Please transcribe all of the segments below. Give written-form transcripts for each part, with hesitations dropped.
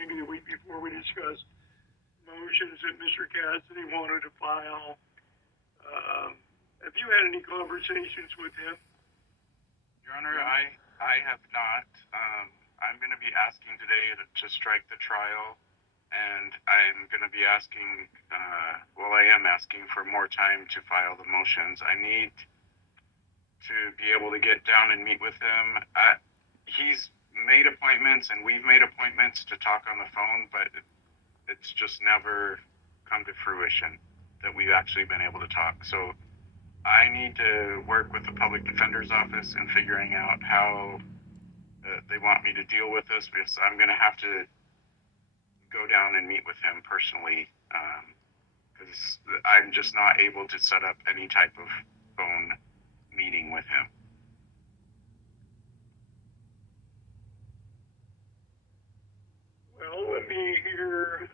maybe the week before, we discussed motions that Mr. Cassidy wanted to file. Have you had any conversations with him? Your Honor, I have not. I'm going to be asking today to strike the trial, and I'm going to be asking, I am asking for more time to file the motions. I need to be able to get down and meet with him. He's made appointments, and we've made appointments to talk on the phone, but it's just never come to fruition that we've actually been able to talk. So I need to work with the public defender's office in figuring out how they want me to deal with this, because I'm going to have to go down and meet with him personally, because I'm just not able to set up any type of phone meeting with him. Well, let me hear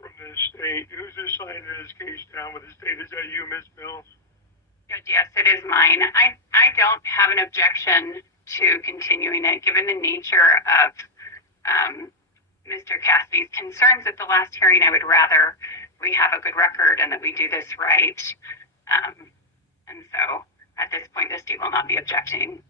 from the state. Who's assigned this case down with the state? Is that you, Ms. Mills? Good, yes, it is mine. I don't have an objection to continuing it, given the nature of Mr. Cassidy's concerns at the last hearing. I would rather we have a good record and that we do this right. And so at this point, the state will not be objecting.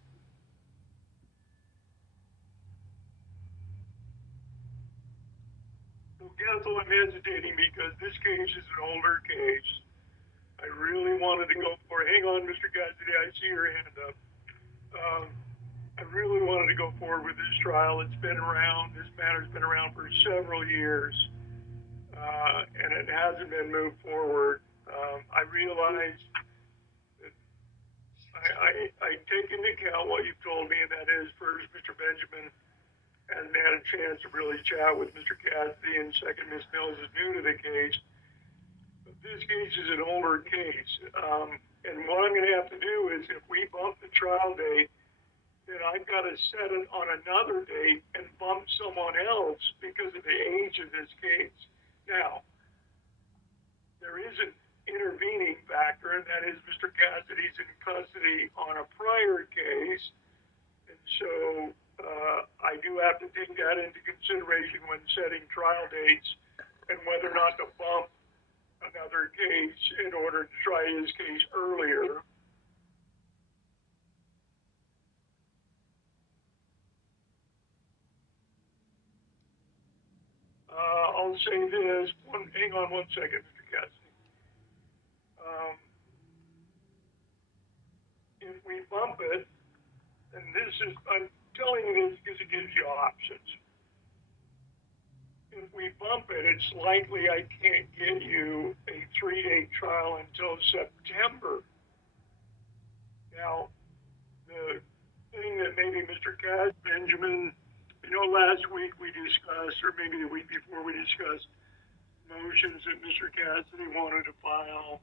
Well, counsel, I'm hesitating because this case is an older case. I really wanted to go for it. Hang on, Mr. Cassidy, I see your hand up. I really wanted to go forward with this trial. It's been around, this matter's been around for several years, and it hasn't been moved forward. I realize that I take into account what you've told me, and that is, first, Mr. Benjamin hasn't had a chance to really chat with Mr. Cassidy, and second, Ms. Mills is new to the case. But this case is an older case, and what I'm going to have to do is, if we bump the trial date, then I've got to set it on another date and bump someone else because of the age of this case. Now, there is an intervening factor, and that is Mr. Cassidy's in custody on a prior case, and so I do have to take that into consideration when setting trial dates and whether or not to bump another case in order to try his case earlier. I'll say this, hang on one second, Mr. Cassidy. If we bump it, and I'm telling you this because it gives you options. If we bump it, it's likely I can't get you a 3-day trial until September. Now, the thing that maybe Mr. Benjamin, last week we discussed, or maybe the week before we discussed, motions that Mr. Cassidy wanted to file.